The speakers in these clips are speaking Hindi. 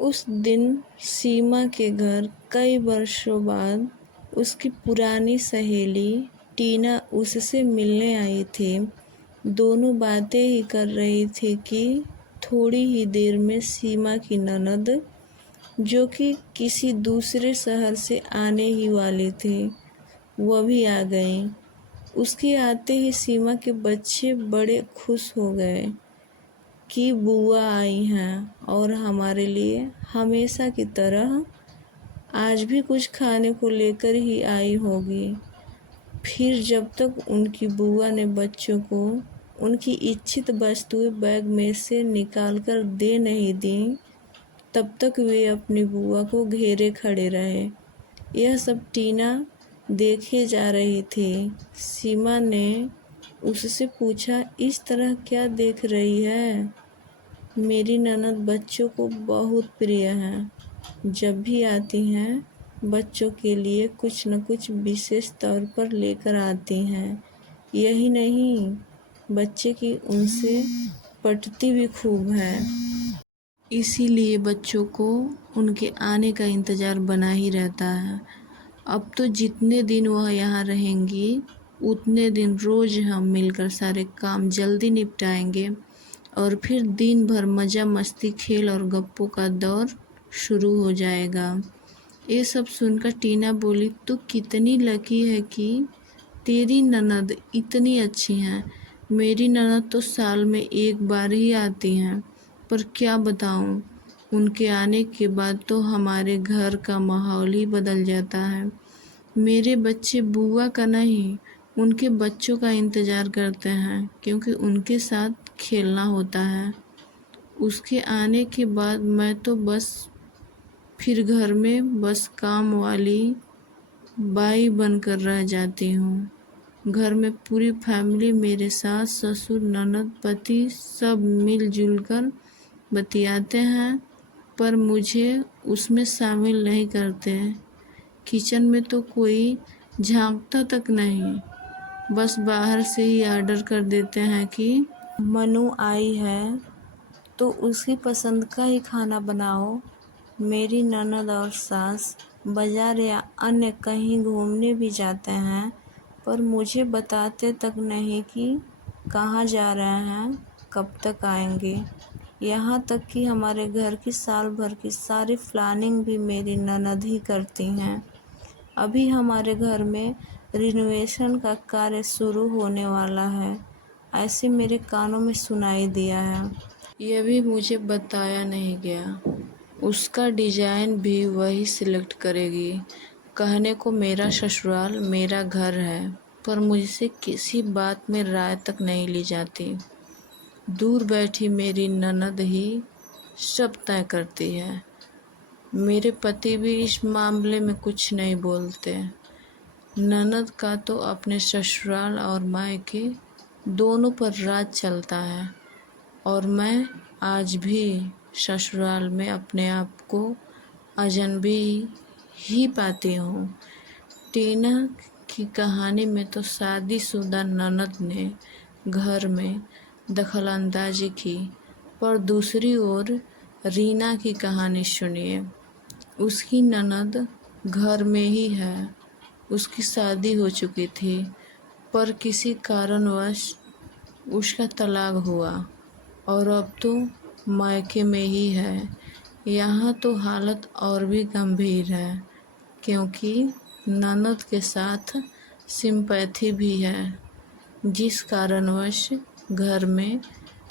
उस दिन सीमा के घर कई वर्षों बाद उसकी पुरानी सहेली टीना उससे मिलने आई थी। दोनों बातें ही कर रही थी कि थोड़ी ही देर में सीमा की ननद, जो कि किसी दूसरे शहर से आने ही वाली थी, वह भी आ गई। उसके आते ही सीमा के बच्चे बड़े खुश हो गए कि बुआ आई हैं और हमारे लिए हमेशा की तरह आज भी कुछ खाने को लेकर ही आई होगी। फिर जब तक उनकी बुआ ने बच्चों को उनकी इच्छित वस्तुएं बैग में से निकालकर दे नहीं दी, तब तक वे अपनी बुआ को घेरे खड़े रहे। यह सब टीना देखे जा रही थी। सीमा ने उससे पूछा, इस तरह क्या देख रही है? मेरी ननद बच्चों को बहुत प्रिय हैं। जब भी आती हैं बच्चों के लिए कुछ न कुछ विशेष तौर पर लेकर आती हैं। यही नहीं, बच्चे की उनसे पटती भी खूब है। इसीलिए बच्चों को उनके आने का इंतज़ार बना ही रहता है। अब तो जितने दिन वह यहाँ रहेंगी उतने दिन रोज़ हम मिलकर सारे काम जल्दी निपटाएंगे और फिर दिन भर मज़ा मस्ती खेल और गप्पों का दौर शुरू हो जाएगा। ये सब सुनकर टीना बोली, तू कितनी लकी है कि तेरी ननद इतनी अच्छी हैं। मेरी ननद तो साल में एक बार ही आती हैं, पर क्या बताऊं, उनके आने के बाद तो हमारे घर का माहौल ही बदल जाता है। मेरे बच्चे बुआ का नहीं, उनके बच्चों का इंतज़ार करते हैं, क्योंकि उनके साथ खेलना होता है। उसके आने के बाद मैं तो बस फिर घर में बस काम वाली बाई बनकर रह जाती हूँ। घर में पूरी फैमिली, मेरे सास ससुर ननद पति सब मिलजुल कर बतियाते हैं, पर मुझे उसमें शामिल नहीं करते। किचन में तो कोई झांकता तक नहीं, बस बाहर से ही ऑर्डर कर देते हैं कि मनु आई है तो उसकी पसंद का ही खाना बनाओ। मेरी ननद और सास बाजार या अन्य कहीं घूमने भी जाते हैं, पर मुझे बताते तक नहीं कि कहाँ जा रहे हैं, कब तक आएंगे। यहाँ तक कि हमारे घर की साल भर की सारी प्लानिंग भी मेरी ननद ही करती हैं। अभी हमारे घर में रिनोवेशन का कार्य शुरू होने वाला है, ऐसे मेरे कानों में सुनाई दिया है। यह भी मुझे बताया नहीं गया। उसका डिज़ाइन भी वही सिलेक्ट करेगी। कहने को मेरा ससुराल मेरा घर है, पर मुझसे किसी बात में राय तक नहीं ली जाती। दूर बैठी मेरी ननद ही सब तय करती है। मेरे पति भी इस मामले में कुछ नहीं बोलते। ननद का तो अपने ससुराल और मायके दोनों पर राज चलता है, और मैं आज भी ससुराल में अपने आप को अजनबी ही पाती हूँ। टीना की कहानी में तो शादीशुदा ननद ने घर में दखलंदाजी की, पर दूसरी ओर रीना की कहानी सुनिए। उसकी ननद घर में ही है। उसकी शादी हो चुकी थी, पर किसी कारणवश उसका तलाक हुआ और अब तो मायके में ही है। यहाँ तो हालत और भी गंभीर है, क्योंकि ननद के साथ सिंपैथी भी है, जिस कारणवश घर में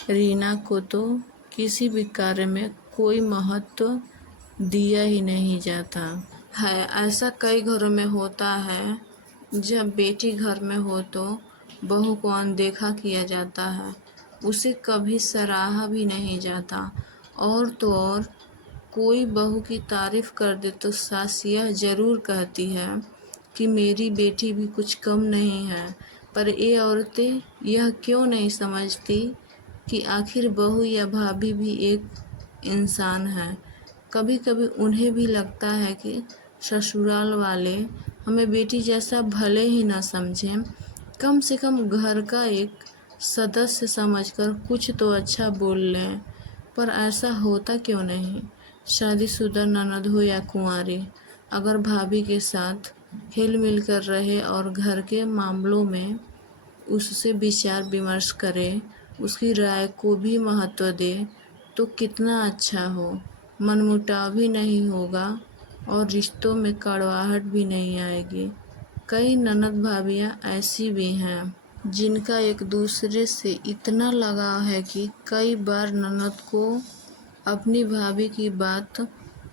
रीना को तो किसी भी कार्य में कोई महत्व दिया ही नहीं जाता है। ऐसा कई घरों में होता है। जब बेटी घर में हो तो बहू को अनदेखा किया जाता है, उसे कभी सराहा भी नहीं जाता। और तो और कोई बहू की तारीफ कर दे तो सास यह ज़रूर कहती है कि मेरी बेटी भी कुछ कम नहीं है। पर ये औरतें यह क्यों नहीं समझती कि आखिर बहू या भाभी भी एक इंसान है। कभी कभी उन्हें भी लगता है कि ससुराल वाले हमें बेटी जैसा भले ही ना समझें, कम से कम घर का एक सदस्य समझकर कुछ तो अच्छा बोल लें। पर ऐसा होता क्यों नहीं? शादीशुदा ननद हो या कुंवारी, अगर भाभी के साथ हिल मिल कर रहे और घर के मामलों में उससे विचार विमर्श करे, उसकी राय को भी महत्व दे, तो कितना अच्छा हो। मनमुटाव भी नहीं होगा और रिश्तों में कड़वाहट भी नहीं आएगी। कई ननद भाभियाँ ऐसी भी हैं जिनका एक दूसरे से इतना लगाव है कि कई बार ननद को अपनी भाभी की बात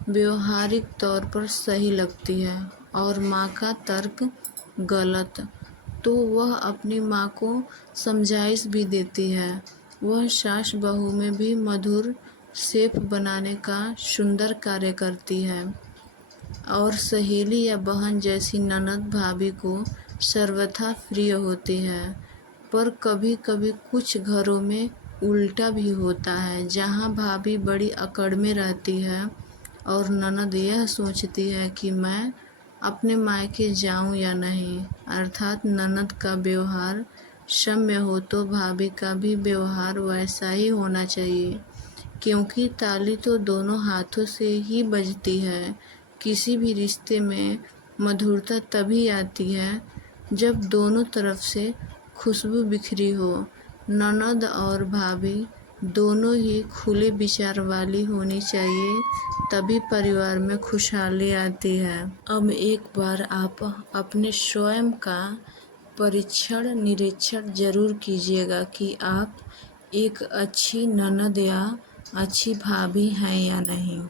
व्यवहारिक तौर पर सही लगती है और माँ का तर्क गलत, तो वह अपनी माँ को समझाइश भी देती है। वह सास बहू में भी मधुर सेफ बनाने का सुंदर कार्य करती है और सहेली या बहन जैसी ननद भाभी को सर्वथा प्रिय होती है। पर कभी कभी कुछ घरों में उल्टा भी होता है, जहाँ भाभी बड़ी अकड़ में रहती है और ननद यह सोचती है कि मैं अपने मायके जाऊं या नहीं। अर्थात ननद का व्यवहार सौम्य हो तो भाभी का भी व्यवहार वैसा ही होना चाहिए, क्योंकि ताली तो दोनों हाथों से ही बजती है। किसी भी रिश्ते में मधुरता तभी आती है जब दोनों तरफ से खुशबू बिखरी हो। ननद और भाभी दोनों ही खुले विचार वाली होनी चाहिए, तभी परिवार में खुशहाली आती है। अब एक बार आप अपने स्वयं का परीक्षण निरीक्षण जरूर कीजिएगा कि आप एक अच्छी ननद या अच्छी भाभी हैं या नहीं।